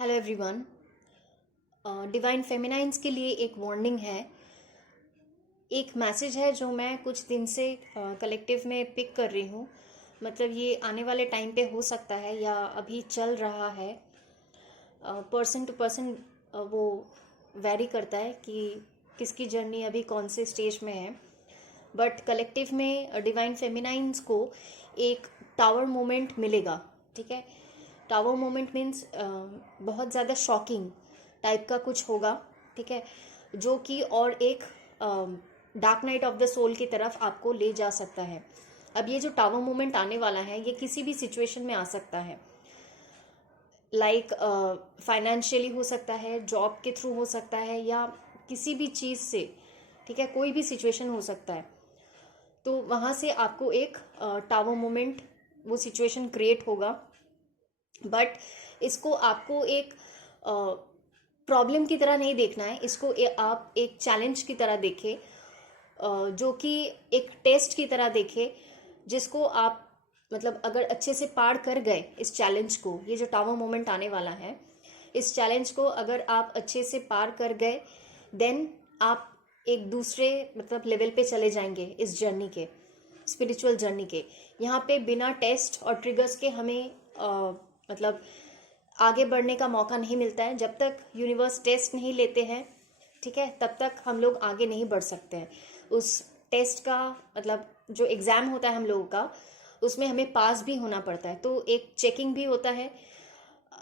Hello everyone. Divine फेमिनाइंस के लिए एक वार्निंग है, एक मैसेज है जो मैं कुछ दिन से कलेक्टिव में पिक कर रही हूँ। मतलब ये आने वाले टाइम पे हो सकता है या अभी चल रहा है। पर्सन टू पर्सन वो वैरी करता है कि किसकी जर्नी अभी कौन से स्टेज में है। बट कलेक्टिव में डिवाइन फेमिनाइंस को एक टावर मोमेंट मिलेगा। ठीक है, टावर मोमेंट मीन्स बहुत ज़्यादा शॉकिंग टाइप का कुछ होगा। ठीक है, जो कि और एक dark night of the soul की तरफ आपको ले जा सकता है। अब ये जो टावर मोमेंट आने वाला है ये किसी भी सिचुएशन में आ सकता है। लाइक फाइनेंशियली हो सकता है, जॉब के थ्रू हो सकता है, या किसी भी चीज़ से। ठीक है, कोई भी सिचुएशन हो सकता है। तो वहाँ से आपको एक टावर मोमेंट, वो सिचुएशन क्रिएट होगा। बट इसको आपको एक प्रॉब्लम की तरह नहीं देखना है, इसको आप एक चैलेंज की तरह देखें, जो कि एक टेस्ट की तरह देखें, जिसको आप मतलब अगर अच्छे से पार कर गए इस चैलेंज को, ये जो टावर मोमेंट आने वाला है, इस चैलेंज को अगर आप अच्छे से पार कर गए, देन आप एक दूसरे मतलब लेवल पे चले जाएंगे इस जर्नी के, स्पिरिचुअल जर्नी के। यहाँ पे बिना टेस्ट और ट्रिगर्स के हमें मतलब आगे बढ़ने का मौका नहीं मिलता है। जब तक यूनिवर्स टेस्ट नहीं लेते हैं, ठीक है, तब तक हम लोग आगे नहीं बढ़ सकते हैं। उस टेस्ट का मतलब जो एग्ज़ाम होता है हम लोगों का, उसमें हमें पास भी होना पड़ता है। तो एक चेकिंग भी होता है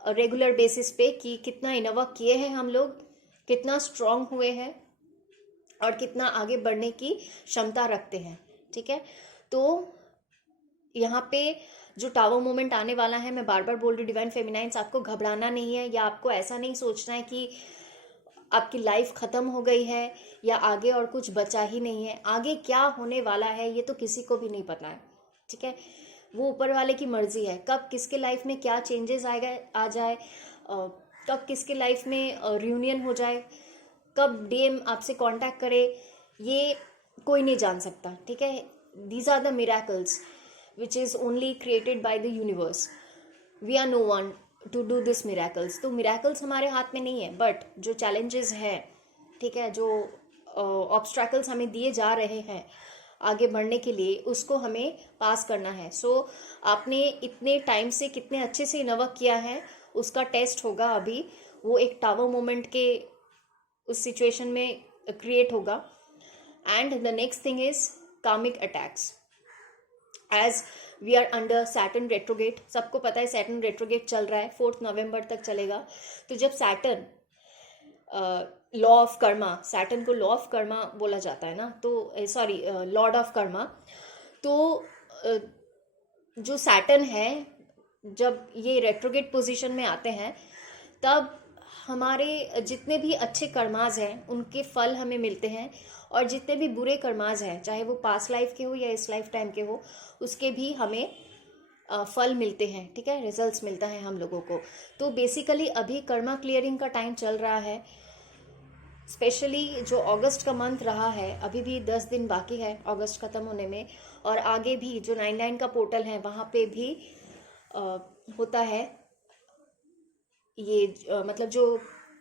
रेगुलर बेसिस पे कि कितना इनवर्क किए हैं हम लोग, कितना स्ट्रांग हुए हैं और कितना आगे बढ़ने की क्षमता रखते हैं। ठीक है, तो यहाँ पे जो टावर मोमेंट आने वाला है, मैं बार बार बोल रही हूँ डिवाइन फेमिनाइंस, आपको घबराना नहीं है या आपको ऐसा नहीं सोचना है कि आपकी लाइफ ख़त्म हो गई है या आगे और कुछ बचा ही नहीं है। आगे क्या होने वाला है ये तो किसी को भी नहीं पता है। ठीक है, वो ऊपर वाले की मर्जी है, कब किसके लाइफ में क्या चेंजेस आ जाए, कब किसके लाइफ में रियूनियन हो जाए, कब डीएम आपसे कांटेक्ट करे, ये कोई नहीं जान सकता। ठीक है, these are the miracles which is only created by the universe. We are no one to do this miracles. तो मिराकल्स हमारे हाथ में नहीं है, बट जो चैलेंजेस हैं, ठीक है, जो ऑब्स्ट्रैकल्स हमें दिए जा रहे हैं आगे बढ़ने के लिए, उसको हमें पास करना है। सो आपने इतने टाइम से कितने अच्छे से इनवर्क किया है, उसका टेस्ट होगा अभी। वो एक टावर मोमेंट के उस सिचुएशन में क्रिएट होगा। And the next thing is karmic attacks. As we are under Saturn retrograde, सबको पता है सैटर्न रेट्रोगेट चल रहा है, 4 नवंबर तक चलेगा। तो जब Saturn law of Karma, Saturn को लॉ ऑफ कर्मा बोला जाता है ना, तो सॉरी लॉर्ड ऑफ कर्मा। तो जो सैटर्न है, जब ये रेट्रोगेट पोजीशन में आते हैं, तब हमारे जितने भी अच्छे कर्माज हैं उनके फल हमें मिलते हैं, और जितने भी बुरे कर्माज हैं, चाहे वो पास्ट लाइफ के हो या इस लाइफ टाइम के हो, उसके भी हमें फल मिलते हैं। ठीक है, रिजल्ट्स मिलता है हम लोगों को। तो बेसिकली अभी कर्मा क्लियरिंग का टाइम चल रहा है। स्पेशली जो अगस्त का मंथ रहा है, अभी भी 10 दिन बाकी है अगस्त ख़त्म होने में, और आगे भी जो 99 का पोर्टल है वहाँ पे भी होता है ये मतलब जो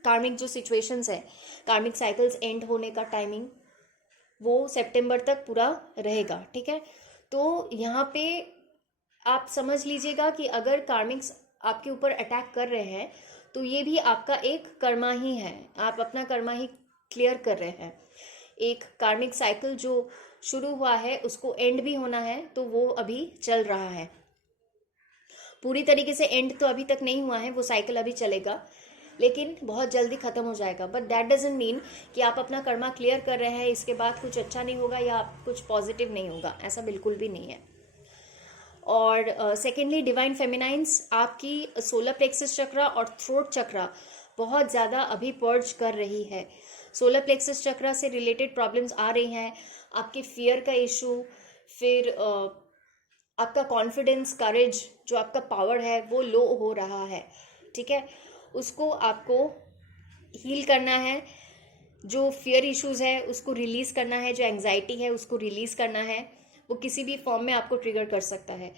कार्मिक जो सिचुएशंस है, कार्मिक साइकिल्स एंड होने का टाइमिंग वो सितंबर तक पूरा रहेगा। ठीक है, तो यहाँ पे आप समझ लीजिएगा कि अगर कार्मिक्स आपके ऊपर अटैक कर रहे हैं, तो ये भी आपका एक कर्मा ही है, आप अपना कर्मा ही क्लियर कर रहे हैं। एक कार्मिक साइकिल जो शुरू हुआ है उसको एंड भी होना है, तो वो अभी चल रहा है। पूरी तरीके से एंड तो अभी तक नहीं हुआ है, वो साइकिल अभी चलेगा, लेकिन बहुत जल्दी ख़त्म हो जाएगा। बट दैट डजंट मीन कि आप अपना कर्मा क्लियर कर रहे हैं, इसके बाद कुछ अच्छा नहीं होगा या कुछ पॉजिटिव नहीं होगा, ऐसा बिल्कुल भी नहीं है। और सेकेंडली डिवाइन फेमिनाइंस आपकी सोलर प्लेक्सस चक्रा और थ्रोट चक्रा बहुत ज़्यादा अभी पर्ज कर रही है। सोलर प्लेक्सस चक्रा से रिलेटेड प्रॉब्लम्स आ रही हैं, आपके फियर का इशू, फिर आपका कॉन्फिडेंस, करेज, जो आपका पावर है वो लो हो रहा है। ठीक है, उसको आपको हील करना है। जो फियर इश्यूज है उसको रिलीज़ करना है, जो एंग्जाइटी है उसको रिलीज़ करना है, वो किसी भी फॉर्म में आपको ट्रिगर कर सकता है।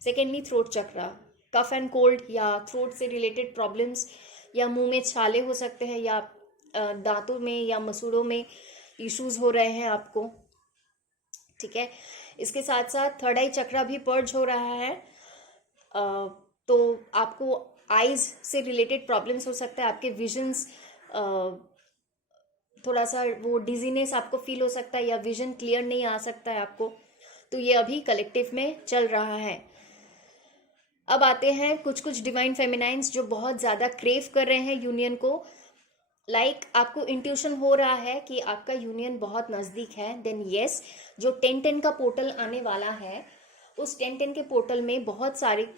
Secondly throat chakra, cough and cold या थ्रोट से रिलेटेड प्रॉब्लम्स या मुंह में छाले हो सकते हैं, या दांतों में या मसूड़ों में इश्यूज हो रहे हैं आपको, ठीक है। इसके साथ साथ थर्ड आई चक्रा भी पर्ज हो रहा है, तो आपको आईज से रिलेटेड प्रॉब्लम्स हो सकता है, आपके विजन्स थोड़ा सा वो डिजीनेस आपको फील हो सकता है, या विजन क्लियर नहीं आ सकता है आपको, तो ये अभी कलेक्टिव में चल रहा है। अब आते हैं कुछ कुछ डिवाइन फेमिनाइंस जो बहुत ज़्यादा क्रेव कर रहे हैं यूनियन को, आपको इंट्यूशन हो रहा है कि आपका यूनियन बहुत नज़दीक है, देन येस, जो 10-10 का पोर्टल आने वाला है, उस 10-10 के पोर्टल में बहुत सारे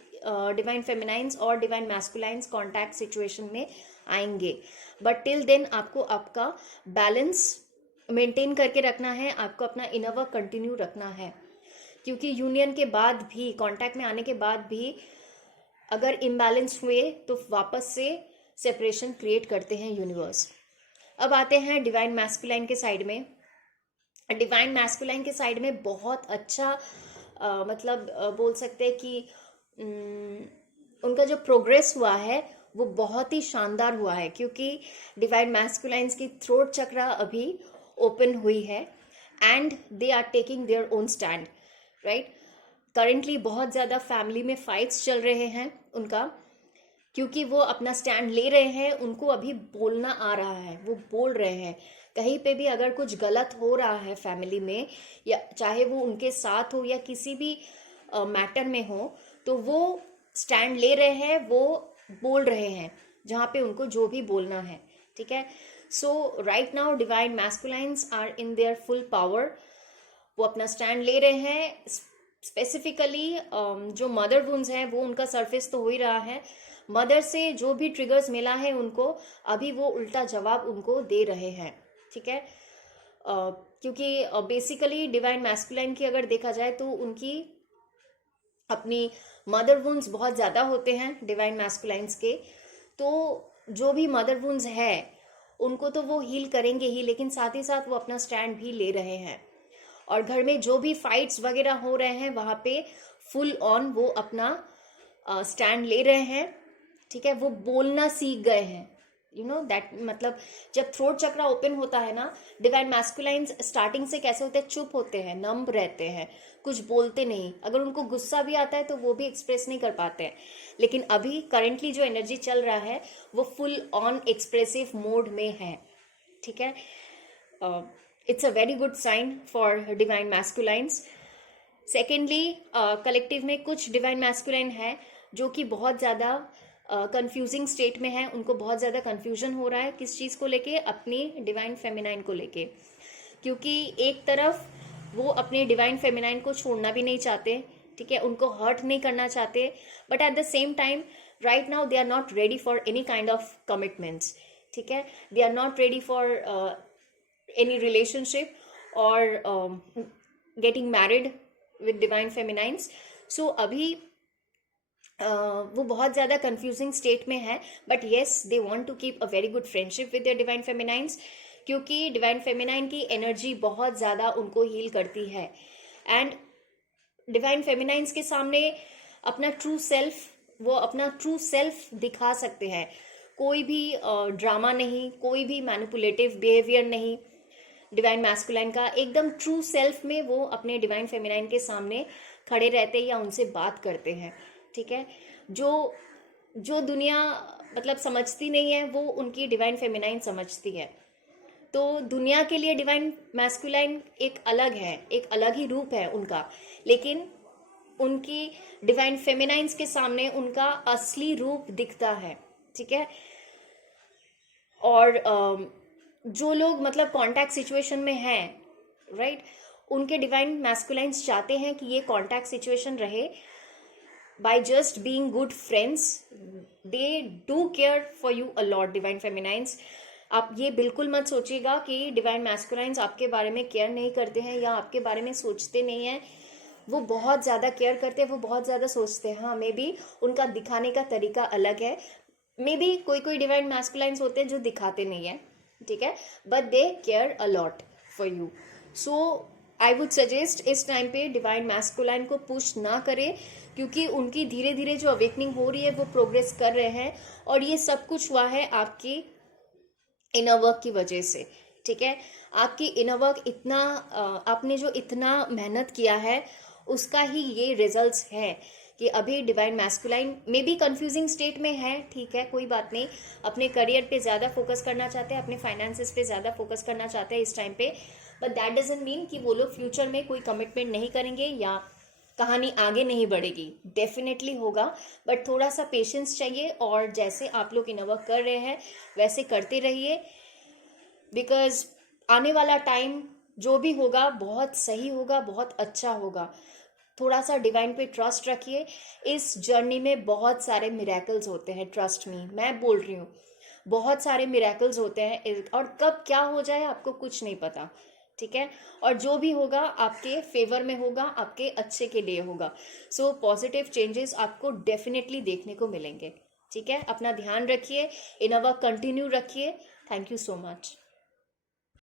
डिवाइन फेमिनाइंस और डिवाइन मैस्कुलाइंस कॉन्टैक्ट सिचुएशन में आएंगे। बट टिल देन आपको आपका बैलेंस मेंटेन करके रखना है, आपको अपना इनर वर्क कंटिन्यू रखना है, क्योंकि यूनियन के बाद भी, कॉन्टैक्ट में आने के बाद भी अगर इम्बैलेंस हुए तो वापस से सेपरेशन क्रिएट करते हैं यूनिवर्स। अब आते हैं डिवाइन मैस्कुलाइन के साइड में। डिवाइन मैस्कुलाइन के साइड में बहुत अच्छा बोल सकते हैं कि उनका जो प्रोग्रेस हुआ है वो बहुत ही शानदार हुआ है, क्योंकि डिवाइन मैस्कुलाइंस की थ्रोट चक्रा अभी ओपन हुई है and they are taking their own stand, right. Currently बहुत ज़्यादा फैमिली में फाइट्स चल रहे हैं उनका, क्योंकि वो अपना स्टैंड ले रहे हैं, उनको अभी बोलना आ रहा है, वो बोल रहे हैं। कहीं पे भी अगर कुछ गलत हो रहा है फैमिली में, या चाहे वो उनके साथ हो या किसी भी मैटर में हो, तो वो स्टैंड ले रहे हैं, वो बोल रहे हैं जहाँ पे उनको जो भी बोलना है, ठीक है। So right now divine masculines are in their full power, वो अपना स्टैंड ले रहे हैं। स्पेसिफिकली जो मदर वुंड्स हैं वो उनका सरफेस तो हो ही रहा है, मदर से जो भी ट्रिगर्स मिला है उनको, अभी वो उल्टा जवाब उनको दे रहे हैं, ठीक है। क्योंकि बेसिकली डिवाइन मैस्कुलाइन की अगर देखा जाए तो उनकी अपनी मदर वुंड्स बहुत ज़्यादा होते हैं डिवाइन मैस्कुलाइंस के, तो जो भी मदर वुंड्स है उनको तो वो हील करेंगे ही, लेकिन साथ ही साथ वो अपना स्टैंड भी ले रहे हैं। और घर में जो भी फाइट्स वगैरह हो रहे हैं वहाँ पे फुल ऑन वो अपना स्टैंड ले रहे हैं, ठीक है। वो बोलना सीख गए हैं, यू नो दैट, मतलब जब थ्रोट चक्रा ओपन होता है ना, डिवाइन मैस्कुलाइंस स्टार्टिंग से कैसे होते हैं, चुप होते हैं, नम्ब रहते हैं, कुछ बोलते नहीं। अगर उनको गुस्सा भी आता है तो वो भी एक्सप्रेस नहीं कर पाते हैं, लेकिन अभी करेंटली जो एनर्जी चल रहा है वो फुल ऑन एक्सप्रेसिव मोड में है, ठीक है। It's a very good sign for divine masculines. Secondly, collective में कुछ डिवाइन मैस्कुलाइन है जो कि बहुत ज़्यादा कंफ्यूजिंग स्टेट में है, उनको बहुत ज़्यादा कंफ्यूजन हो रहा है किस चीज़ को लेके, अपनी डिवाइन फेमिनाइन को लेके, क्योंकि एक तरफ वो अपने डिवाइन फेमिनाइन को छोड़ना भी नहीं चाहते, ठीक है, उनको हर्ट नहीं करना चाहते, but at the same time right now they are not ready for any kind of commitments, ठीक है। They are not ready for any relationship और getting married with divine feminines. So अभी वो बहुत ज़्यादा कंफ्यूजिंग स्टेट में है, but yes they want to keep a very good friendship with their divine feminines, क्योंकि डिवाइन फेमिनाइन की energy बहुत ज़्यादा उनको हील करती है। एंड डिवाइन फेमिनाइंस के सामने अपना ट्रू सेल्फ, वो अपना ट्रू सेल्फ दिखा सकते हैं, कोई भी ड्रामा नहीं, कोई भी मैनिपुलेटिव बिहेवियर नहीं। डिवाइन मैस्कुलाइन का एकदम ट्रू सेल्फ में वो अपने डिवाइन फेमिनाइन के सामने खड़े रहते हैं या उनसे बात करते हैं, ठीक है। जो दुनिया मतलब समझती नहीं है वो उनकी डिवाइन फेमिनाइन समझती है। तो दुनिया के लिए डिवाइन मैस्कुलाइन एक अलग है, एक अलग ही रूप है उनका, लेकिन उनकी डिवाइन फेमिनाइंस के सामने उनका असली रूप दिखता है, ठीक है। और जो लोग मतलब कॉन्टैक्ट सिचुएशन में हैं, राइट, उनके डिवाइन मैस्कुलाइंस चाहते हैं कि ये कॉन्टैक्ट सिचुएशन रहे। By just being good friends they do care for you a lot, divine feminines. आप ये बिल्कुल मत सोचिएगा कि डिवाइन मैस्कुलाइंस आपके बारे में केयर नहीं करते हैं या आपके बारे में सोचते नहीं हैं। वो बहुत ज़्यादा केयर करते हैं, वो बहुत ज़्यादा सोचते हैं। हाँ, मे बी उनका दिखाने का तरीका अलग है, मे बी कोई डिवाइन मैस्कुलाइंस होते हैं जो दिखाते नहीं है, ठीक है, but they care a lot for you. So I would suggest इस टाइम पे डिवाइन मैस्कुलाइन को पुश ना करें, क्योंकि उनकी धीरे धीरे जो अवेकनिंग हो रही है वो प्रोग्रेस कर रहे हैं, और ये सब कुछ हुआ है आपकी इनर वर्क की वजह से। ठीक है, आपकी इनर वर्क इतना आपने जो इतना मेहनत किया है उसका ही ये रिजल्ट्स है कि अभी डिवाइन मैस्कुलाइन में भी कंफ्यूजिंग स्टेट में है। ठीक है, कोई बात नहीं, अपने करियर पे ज़्यादा फोकस करना चाहते हैं, अपने फाइनेंसेस पे ज़्यादा फोकस करना चाहते हैं इस टाइम पे, बट दैट डजंट मीन कि वो लोग फ्यूचर में कोई कमिटमेंट नहीं करेंगे या कहानी आगे नहीं बढ़ेगी। डेफिनेटली होगा, बट थोड़ा सा पेशेंस चाहिए, और जैसे आप लोग इनर वर्क कर रहे हैं वैसे करते रहिए, बिकॉज आने वाला टाइम जो भी होगा बहुत सही होगा, बहुत अच्छा होगा। थोड़ा सा डिवाइन पे ट्रस्ट रखिए। इस जर्नी में बहुत सारे मिरेकल्स होते हैं, ट्रस्ट मी, मैं बोल रही हूँ, बहुत सारे मिरेकल्स होते हैं, और कब क्या हो जाए आपको कुछ नहीं पता। ठीक है, और जो भी होगा आपके फेवर में होगा, आपके अच्छे के लिए होगा। सो पॉजिटिव चेंजेस आपको डेफिनेटली देखने को मिलेंगे। ठीक है, अपना ध्यान रखिए, इनर वर्क कंटिन्यू रखिए। Thank you so much.